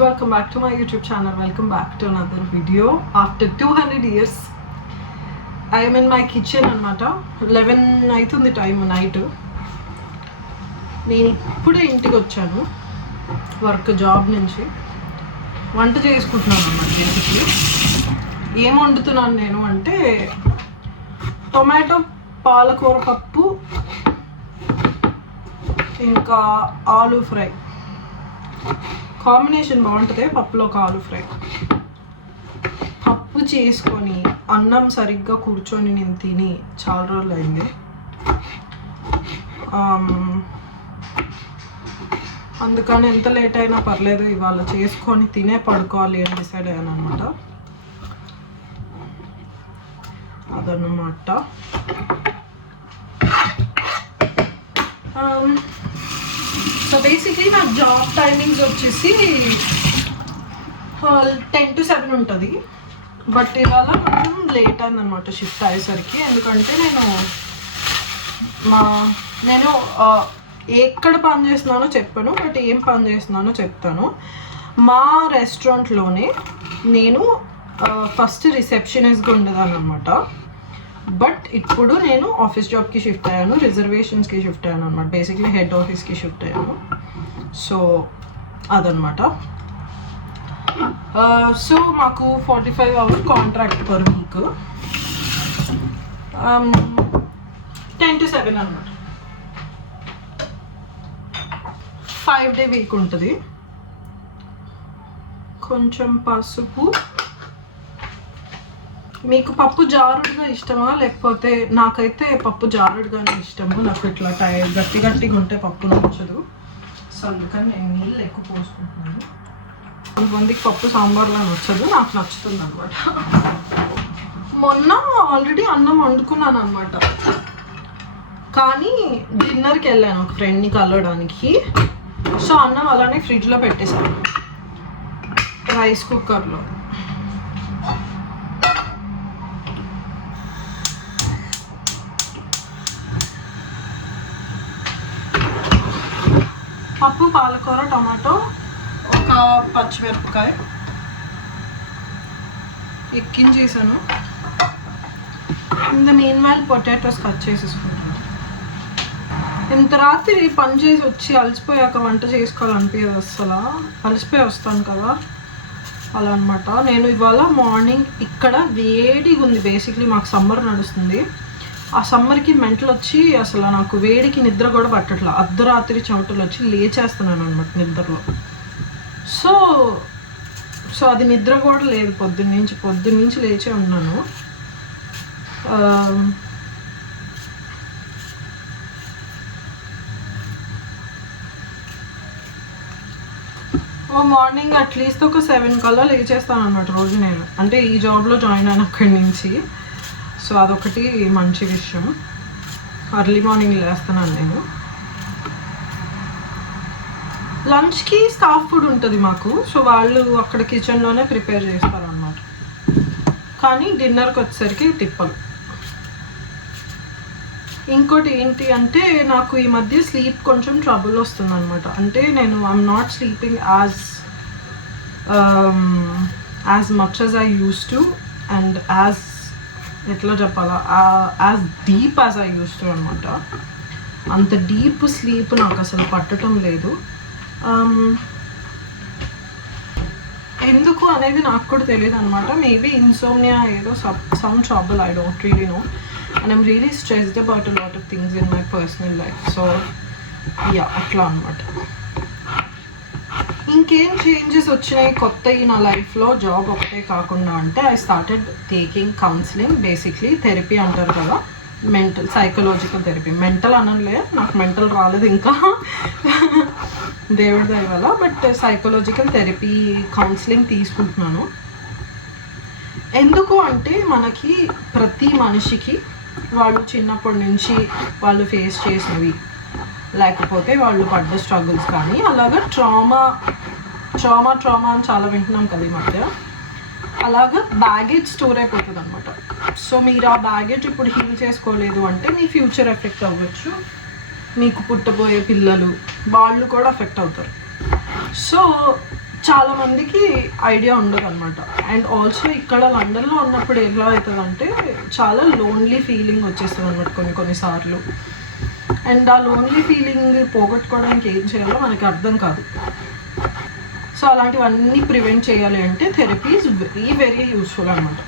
welcome back to my YouTube channel. Welcome back to another video after 200 years. I am in my kitchen anamata. 11 aitundi time night. నేను ఇప్పుడే ఇంటికి వచ్చాను work job నుంచి. వంట చేసుకుంటున్నాను అన్నమాట. బేసిక్లీ ఏం వండుతున్నాను నేను అంటే టొమాటో పాలకూర పప్పు ఇంకా ఆలూ ఫ్రై. కాంబినేషన్ బాగుంటుంది పప్పులోకి ఆలూ ఫ్రై. పప్పు చేసుకొని అన్నం సరిగ్గా కూర్చొని నేను తిని చాలా రోజులు అయింది. అందుకని ఎంత లేట్ అయినా పర్లేదు ఇవాళ చేసుకొని తినే పడుకోవాలి అని డిసైడ్ అయ్యాను అనమాట. అదన్నమాట. సో బేసిక్లీ నా జాబ్ టైమింగ్స్ వచ్చేసి 10 to 7 ఉంటుంది. బట్ ఇవాళ కొంచెం లేట్ అయిందనమాట షిఫ్ట్ అయ్యేసరికి. ఎందుకంటే నేను ఎక్కడ పని చేస్తున్నానో చెప్పాను, బట్ ఏం పని చేస్తున్నానో చెప్తాను. మా రెస్టారెంట్లోనే నేను ఫస్ట్ రిసెప్షనిస్ట్గా ఉండేదాన్ని అనమాట. బట్ ఇప్పుడు నేను ఆఫీస్ జాబ్కి షిఫ్ట్ అయ్యాను, రిజర్వేషన్స్కి షిఫ్ట్ అయ్యాను అనమాట. బేసిక్లీ హెడ్ ఆఫీస్కి షిఫ్ట్ అయ్యాను. సో అదనమాట. సో మాకు 45 hours contract per week. 10 to 7 అనమాట. 5 day వీక్ ఉంటుంది. కొంచెం పసుపు. మీకు పప్పు జారుడుగా ఇష్టమా లేకపోతే? నాకైతే పప్పు జారుడుగానే ఇష్టము. నాకు ఇట్లా గట్టిగా ఉంటే పప్పు నచ్చదు. సో అందుకని నేను నీళ్ళు ఎక్కువ పోసుకుంటున్నాను. కొంతమందికి పప్పు సాంబార్లా నచ్చదు, నాకు నచ్చుతుంది అనమాట. మొన్న ఆల్రెడీ అన్నం వండుకున్నాను అనమాట. కానీ డిన్నర్కి వెళ్ళాను ఒక ఫ్రెండ్ని కలవడానికి. సో అన్నం అలానే ఫ్రిడ్జ్లో పెట్టేశాను రైస్ కుక్కర్లో. పప్పు, పాలకూర, టమాటో, ఒక పచ్చిమిరపకాయ ఎక్కించేసాను. ఇంత మెయిన్ వైల్ పొటాటోస్ కట్ చేసేసుకుంటాను. ఇంత రాత్రి పని చేసి వచ్చి అలసిపోయాక వంట చేసుకోవాలనిపించదు అసలు. అలసిపోయి వస్తాను కదా, అలా అనమాట. నేను ఇవాళ మార్నింగ్ ఇక్కడ వేడిగా ఉంది. బేసిక్లీ మాకు సమ్మర్ నడుస్తుంది. ఆ సమ్మర్కి మెంటలు వచ్చి అసలు నాకు వేడికి నిద్ర కూడా పట్టట్లా. అర్ధరాత్రి చెమటలు వచ్చి లేచేస్తున్నాను అనమాట నిద్రలో. సో అది నిద్ర కూడా లేదు. పొద్దున్నుంచి లేచే ఉన్నాను. మార్నింగ్ అట్లీస్ట్ ఒక 7 కల్లా లేచేస్తాను అనమాట రోజు నేను. అంటే ఈ జాబ్లో జాయిన్ అయిన అక్కడి నుంచి. సో అదొకటి మంచి విషయం. అర్లీ మార్నింగ్ లేస్తున్నాను నేను. లంచ్కి స్టాఫ్ ఫుడ్ ఉంటుంది మాకు. సో వాళ్ళు అక్కడ కిచెన్లోనే ప్రిపేర్ చేస్తారు అన్నమాట. కానీ డిన్నర్కి వచ్చేసరికి తిప్పలు. ఇంకోటి ఏంటి అంటే నాకు ఈ మధ్య స్లీప్ కొంచెం ట్రబుల్ వస్తుంది అనమాట. అంటే I'm not sleeping as much as I use to and ఎట్లా చెప్పాలా, as deep as I use to అనమాట. అంత డీప్ స్లీప్ నాకు అసలు పట్టడం లేదు. ఎందుకు అనేది నాకు కూడా తెలియదు అనమాట. మేబీ ఇన్సోమ్నియా ఏదో some trouble, I don't really know. And I'm really stressed about a lot of things in my personal life. So yeah, అట్లా అనమాట. ఇంకేం చేంజెస్ వచ్చినాయి కొత్తవి నా లైఫ్లో జాబ్ ఒకటే కాకుండా అంటే I started taking counselling. Basically therapy అంటారు కదా, సైకలాజికల్ థెరపీ. మెంటల్ అనలే, నాకు మెంటల్ రాలేదు ఇంకా దేవుడి దయ వల్ల. బట్ సైకలాజికల్ థెరపీ కౌన్సిలింగ్ తీసుకుంటున్నాను. ఎందుకు అంటే మనకి ప్రతి మనిషికి వాళ్ళు చిన్నప్పటి నుంచి వాళ్ళు ఫేస్ చేసినవి, లేకపోతే వాళ్ళు పడ్డ స్ట్రగుల్స్ కానీ అలాగా ట్రామా అని చాలా వింటున్నాం కదా ఈ మధ్య. అలాగా బ్యాగేజ్ స్టోర్ అయిపోతుంది అనమాట. సో మీరు ఆ బ్యాగేజ్ ఇప్పుడు హీల్ చేసుకోలేదు అంటే మీ ఫ్యూచర్ ఎఫెక్ట్ అవ్వచ్చు. మీకు పుట్టబోయే పిల్లలు వాళ్ళు కూడా ఎఫెక్ట్ అవుతారు. సో చాలా మందికి ఐడియా ఉండదు అనమాట. అండ్ ఆల్సో ఇక్కడ లండన్లో ఉన్నప్పుడు ఎలా అవుతుందంటే చాలా లోన్లీ ఫీలింగ్ వచ్చేస్తుంది అనమాట కొన్నిసార్లు. అండ్ ఆ లోన్లీ ఫీలింగ్ పోగొట్టుకోవడానికి ఏం చేయాలో మనకి అర్థం కాదు. సో అలాంటివన్నీ ప్రివెంట్ చేయాలి అంటే therapy is very very useful అనమాట.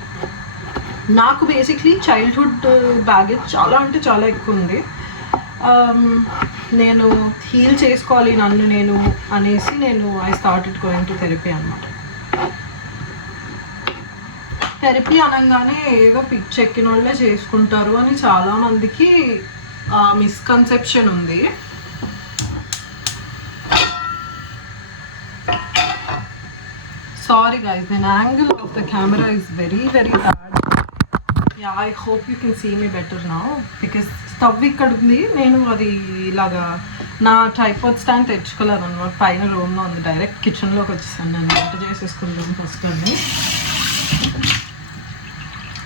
నాకు బేసిక్లీ చైల్డ్హుడ్ బ్యాగేజ్ చాలా అంటే చాలా ఎక్కువ ఉంది. నేను హీల్ చేసుకోవాలి నన్ను నేను అనేసి I started going to therapy అన్నమాట. థెరపీ అనగానే ఏదో పిచ్చి ఎక్కిన వాళ్ళే చేసుకుంటారు అని చాలామందికి మిస్కన్సెప్షన్ ఉంది. Sorry guys, the angle of the camera is very very bad. Yeah, I hope you can see me better now because stove ఇక్కడ ఉంది. నేను అది ఇలాగా నా ట్రైపాడ్ స్టాండ్ తెచ్చుకోలేదు అనమాట. పైన రూమ్లో ఉంది. డైరెక్ట్ కిచెన్లోకి వచ్చేసాను. నేను వంట చేసేసుకుంటాను ఫస్ట్ అని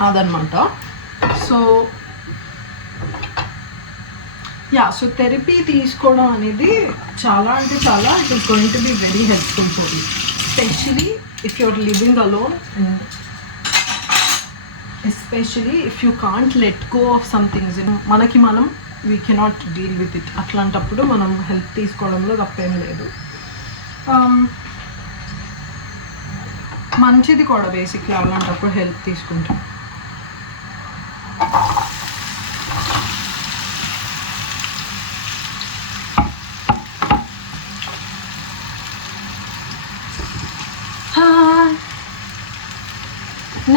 అదనమాట. సో థెరపీ తీసుకోవడం అనేది చాలా అంటే చాలా it is going to be very helpful for you, especially if you are living alone and especially if you can't let go of some things. మనకి మనం we cannot deal with it. అట్లాంటప్పుడు మనం help తీసుకోవడంలో తప్పేం లేదు. మంచిది కూడా basically అలాంటప్పుడు హెల్ప్ తీసుకుంటాం.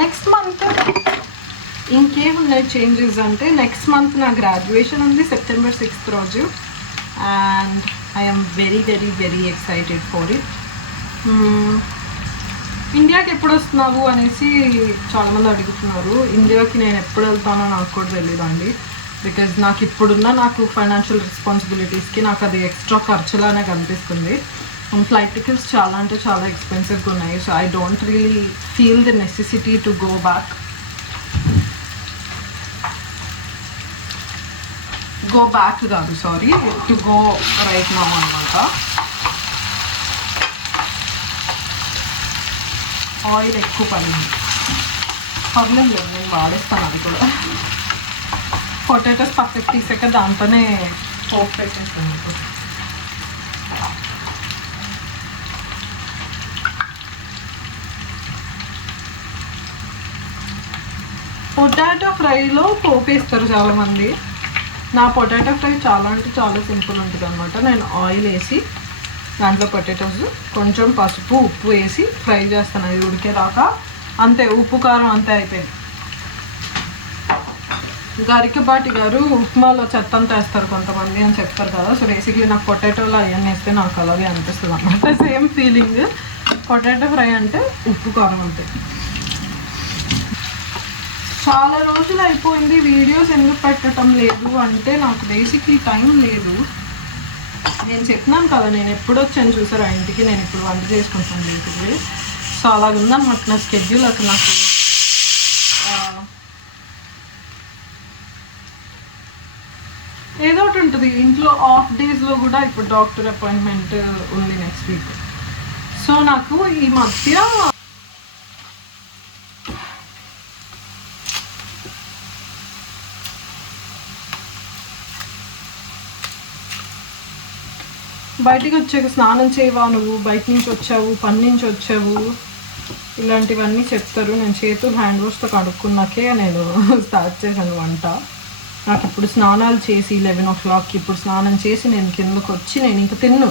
నెక్స్ట్ మంత్ ఇంకేమున్నాయి చేంజెస్ అంటే, నెక్స్ట్ మంత్ నా గ్రాడ్యుయేషన్ ఉంది సెప్టెంబర్ 6th రోజు. And I'm very very very excited for it. ఇండియాకి ఎప్పుడు వస్తున్నావు అనేసి చాలామంది అడుగుతున్నారు. ఇండియాకి నేను ఎప్పుడు వెళ్తానో నాకు కూడా తెలియదండి. బికాజ్ నాకు ఫైనాన్షియల్ రెస్పాన్సిబిలిటీస్కి నాకు అది ఎక్స్ట్రా ఖర్చులానే కనిపిస్తుంది. ఫ్లైట్ టికెట్స్ చాలా అంటే చాలా ఎక్స్పెన్సివ్గా ఉన్నాయి. So I don't really feel the necessity to go back కాదు, sorry, to go right now అనమాట. ఆయిల్ ఎక్కువ పడింది, పర్లేదు నేను వాడేస్తాను. అది కూడా పొటాటోస్ పక్కకి తీసాక దాంతోనే పోపు పెట్టేస్తాను. పొటాటో ఫ్రైలో పోపు వేస్తారు చాలామంది. నా పొటాటో ఫ్రై చాలా అంటే చాలా సింపుల్ ఉంటుంది అనమాట. నేను ఆయిల్ వేసి దాంట్లో పొటాటోస్ కొంచెం పసుపు ఉప్పు వేసి ఫ్రై చేస్తాను. అది ఉడికేదాకా అంతే. ఉప్పు కారం అంతే అయిపోయింది. గరికపాటి గారు ఉప్మాలో చెత్త అంతా వేస్తారు కొంతమంది అని చెప్తారు కదా. సో బేసిక్లీ నాకు పొటాటోలో అవన్నీ వేస్తే నాకు అలాగే అనిపిస్తుంది అనమాట. Same feeling. పొటాటో ఫ్రై అంటే ఉప్పు కారం అంతే. చాలా రోజులు అయిపోయింది వీడియోస్ ఎందుకు పెట్టడం లేదు అంటే, నాకు బేసిక్లీ టైం లేదు. నేను చెప్పినాను కదా నేను ఎప్పుడు వచ్చాను చూసారా ఇంటికి. నేను ఇప్పుడు వంట చేసుకుంటాను బేసిక్లీ. సో అలాగుందన్నమాట నా స్కెడ్యూల్. అసలు నాకు ఏదో ఒకటి ఉంటుంది ఇంట్లో. ఆఫ్ డేస్లో కూడా ఇప్పుడు డాక్టర్ అపాయింట్మెంట్ ఉంది నెక్స్ట్ వీక్. సో నాకు ఈ మధ్య బయటికి వచ్చాక స్నానం చేయవా నువ్వు, బయట నుంచి వచ్చావు, పని నుంచి వచ్చావు, ఇలాంటివన్నీ చెప్తారు. నేను చేతులు హ్యాండ్ వాష్తో కడుక్కున్నాకే నేను స్టార్ట్ చేశాను వంట. నాకు ఇప్పుడు స్నానాలు చేసి 11 o'clockకి ఇప్పుడు స్నానం చేసి నేను కిందకు వచ్చి నేను ఇంక తిన్ను.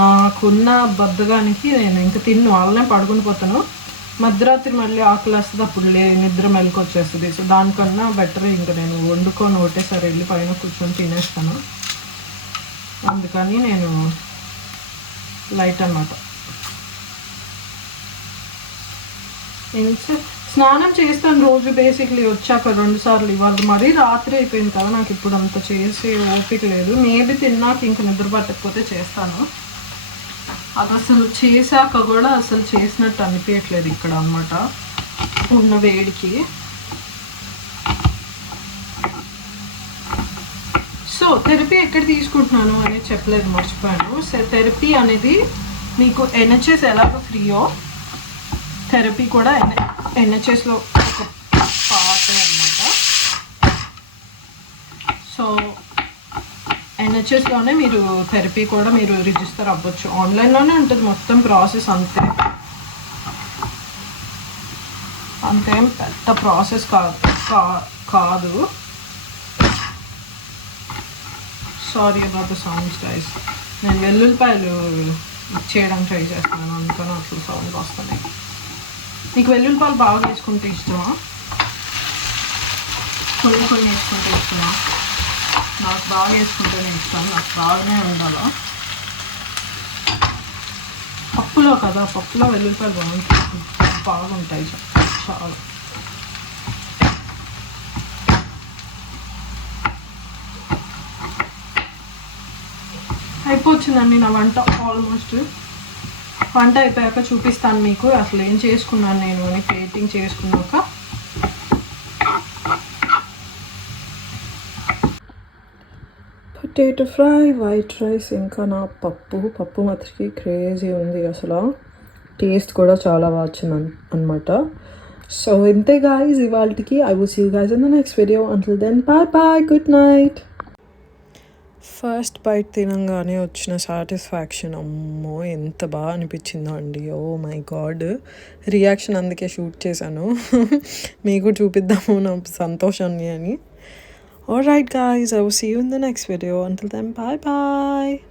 నాకున్న బద్దగానికి నేను ఇంక తిన్ను, వాళ్ళనే పడుకుని పోతాను. మధ్యరాత్రి మళ్ళీ ఆకలి వస్తుంది, అప్పుడు నిద్ర మెలకు వచ్చేస్తుంది. సో దానికన్నా బెటర్ ఇంకా నేను వండుకొని ఒకటేసారి వెళ్ళి పైన కూర్చొని తినేస్తాను. అందుకని నేను లైట్ అన్నమాట. స్నానం చేస్తాను రోజు బేసిక్లీ వచ్చాక 2 సార్లు. ఇవాళ మరీ రాత్రి అయిపోయింది కదా, నాకు ఇప్పుడు అంత చేసే ఓపిక లేదు. మేబీ తిన్నాక ఇంక నిద్ర పట్టకపోతే చేస్తాను. అది అసలు చేశాక కూడా అసలు చేసినట్టు అనిపించట్లేదు ఇక్కడ అన్నమాట ఉన్న వేడికి. సో థెరపీ ఎక్కడ తీసుకుంటున్నాను అనేది చెప్పలేదు, మర్చిపోయాను. సో థెరపీ అనేది మీకు ఎన్హెచ్ఎస్ ఎలాగ ఫ్రీయో థెరపీ కూడా ఎన్హెచ్ఎస్లో ఒక పార్ట్ అనమాట. సో ఎన్హెచ్ఎస్లోనే మీరు థెరపీ కూడా మీరు రిజిస్టర్ అవ్వచ్చు. ఆన్లైన్లోనే ఉంటుంది మొత్తం ప్రాసెస్, అంతేం పెద్ద ప్రాసెస్ కాదు. Sorry about the sounds guys. నేను వెల్లుల్లిపాయలు చేయడానికి ట్రై చేస్తున్నాను, అందుకని అట్లా సౌండ్ వస్తున్నాయి. నీకు వెల్లుల్లిపాయలు బాగా వేసుకుంటే ఇష్టమా, కొన్ని వేసుకుంటే ఇష్టమా? నాకు బాగా వేసుకుంటేనే ఇష్టం, నాకు బాగానే ఉండాలా. పప్పులో కదా, పప్పులో వెల్లుల్లిపాయలు బాగుంటాయి చాలా. అయిపోతుందండి నా వంట. ఆల్మోస్ట్ వంట అయిపోయాక చూపిస్తాను మీకు అసలు ఏం చేసుకున్నాను నేను అని. ప్లేటింగ్ చేసుకున్నాక పొటాటో ఫ్రై, వైట్ రైస్, ఇంకా నా పప్పు మతికి క్రేజీ ఉంది అసలు. టేస్ట్ కూడా చాలా బాగా వచ్చింది అనమాట. సో ఇంతే గాయ్స్ ఇవాళకి. I will see you guys in the next video. Until then bye, good night. First bite తినంగానే వచ్చిన సాటిస్ఫాక్షన్, అమ్మో ఎంత బాగా అనిపించిందో అండి. ఓ మై గాడ్, రియాక్షన్ అందుకే షూట్ చేశాను మీకు చూపిద్దాము నా సంతోషాన్ని అని. Alright guys, I will see you in the next video. Until then, bye bye.